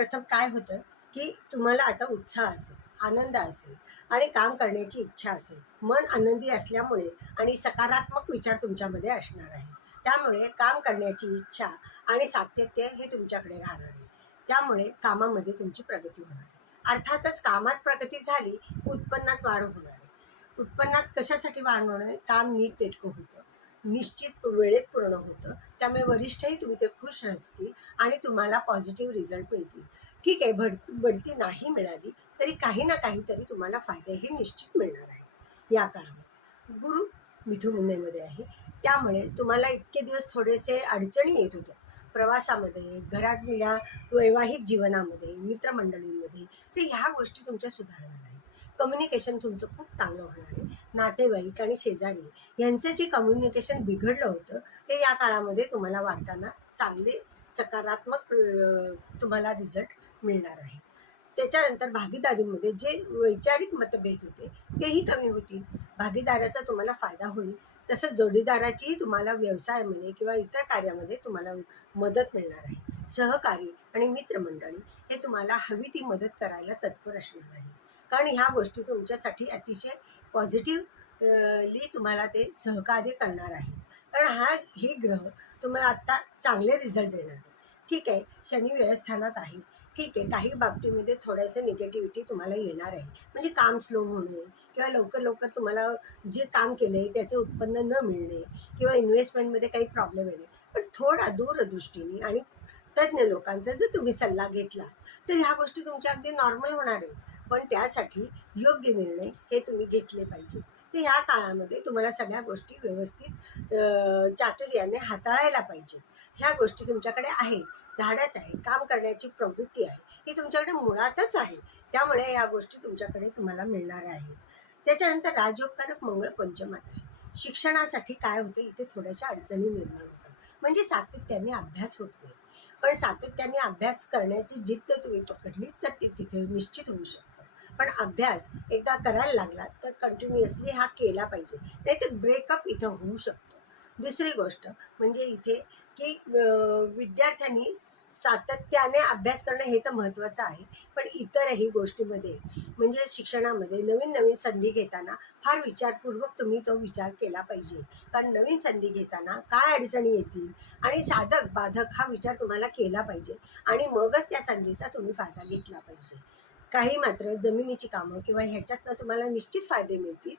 प्रथम काय होतं की तुम्हाला आता उत्साह असेल, आनंद असेल आणि काम करण्याची इच्छा असेल. मन आनंदी असल्यामुळे आणि सकारात्मक विचार तुमच्यामध्ये असणार आहे. त्यामुळे काम करण्याची इच्छा आणि सातत्य हे तुमच्याकडे राहणार आहे. त्यामुळे कामामध्ये तुमची प्रगती होणार आहे. अर्थातच कामात प्रगती झाली, उत्पन्नात वाढ होणार आहे. उत्पन्नात कशासाठी वाढ होणार आहे? काम नीटनेटकं होतं, निश्चित वेळेत पूर्ण होतं. त्यामुळे वरिष्ठही तुमचे खुश असतील आणि तुम्हाला पॉझिटिव्ह रिझल्ट मिळतील. ठीक आहे, बढती नाही मिळाली तरी काही ना काहीतरी तुम्हाला फायदे हे निश्चित मिळणार आहे या काळामध्ये. गुरु मिथुनेमध्ये आहे, त्यामुळे तुम्हाला इतके दिवस थोडेसे अडचणी येत होत्या प्रवासामध्ये, घरातल्या वैवाहिक जीवनामध्ये, मित्रमंडळींमध्ये, तर ह्या गोष्टी तुमच्या सुधारणार आहेत. कम्युनिकेशन तुमचं खूप चांगलं होणार आहे. नातेवाईक आणि शेजारी यांचं जे कम्युनिकेशन बिघडलं होतं ते या काळामध्ये तुम्हाला वाढताना चांगले सकारात्मक तुम्हाला रिझल्ट मिळणार आहे. त्याच्यानंतर भागीदारीमध्ये जे वैचारिक मतभेद होते तेही कमी होतील. भागीदाराचा तुम्हाला फायदा होईल. तसंच जोडीदाराचीही तुम्हाला व्यवसायामध्ये किंवा इतर कार्यामध्ये तुम्हाला मदत मिळणार आहे. सहकारी आणि मित्रमंडळी हे तुम्हाला हवी ती मदत करायला तत्पर असणार आहे. कारण ह्या गोष्टी तुमच्यासाठी अतिशय पॉझिटिव्हली तुम्हाला ते सहकार्य करणार आहे. कारण हे ग्रह तुम्हाला आत्ता चांगले रिझल्ट देणार आहे. ठीक आहे, शनी व्ययस्थानात आहे. ठीक आहे, काही बाबतीमध्ये थोडंसं निगेटिव्हिटी तुम्हाला येणार आहे. म्हणजे काम स्लो होणे किंवा लवकर लवकर तुम्हाला जे काम केलं आहे त्याचं उत्पन्न न मिळणे किंवा इन्व्हेस्टमेंटमध्ये काही प्रॉब्लेम येणे. पण थोडा दूरदृष्टीने आणि तज्ज्ञ लोकांचा जर तुम्ही सल्ला घेतला तर ह्या गोष्टी तुमच्या अगदी नॉर्मल होणार आहेत. पण त्यासाठी योग्य निर्णय हे तुम्ही घेतले पाहिजे. तर ह्या काळामध्ये तुम्हाला सगळ्या गोष्टी व्यवस्थित चातुर्याने हाताळायला पाहिजे. ह्या गोष्टी तुमच्याकडे आहेत. धाडस आहे, काम करण्याची प्रवृत्ती आहे, ही तुमच्याकडे मुळातच आहे. त्यामुळे या गोष्टी तुमच्याकडे तुम्हाला मिळणार आहेत. त्याच्यानंतर राजयोगकारक मंगळ पंचमात आहे. शिक्षणासाठी काय होतं, इथे थोड्याशा अडचणी निर्माण होतात. म्हणजे सातत्याने अभ्यास होत नाही. पण सातत्याने अभ्यास करण्याची जिद्द तुम्ही पकडली तर ती तिथे निश्चित होऊ शकतं. पण अभ्यास एकदा करायला लागला तर कंटिन्युअसली हा केला पाहिजे, नाही तर ब्रेकअप इथं होऊ शकतं. दुसरी गोष्ट म्हणजे इथे की विद्यार्थ्यांनी सातत्याने अभ्यास करणं हे तर महत्त्वाचं आहे. पण इतरही गोष्टीमध्ये म्हणजे शिक्षणामध्ये नवीन नवीन संधी घेताना फार विचारपूर्वक तुम्ही तो विचार केला पाहिजे. कारण नवीन संधी घेताना काय अडचणी येतील आणि साधक बाधक हा विचार तुम्हाला केला पाहिजे आणि मगच त्या संधीचा तुम्ही फायदा घेतला पाहिजे. काही मात्र जमिनीची कामं किंवा ह्याच्यातनं तुम्हाला निश्चित फायदे मिळतील.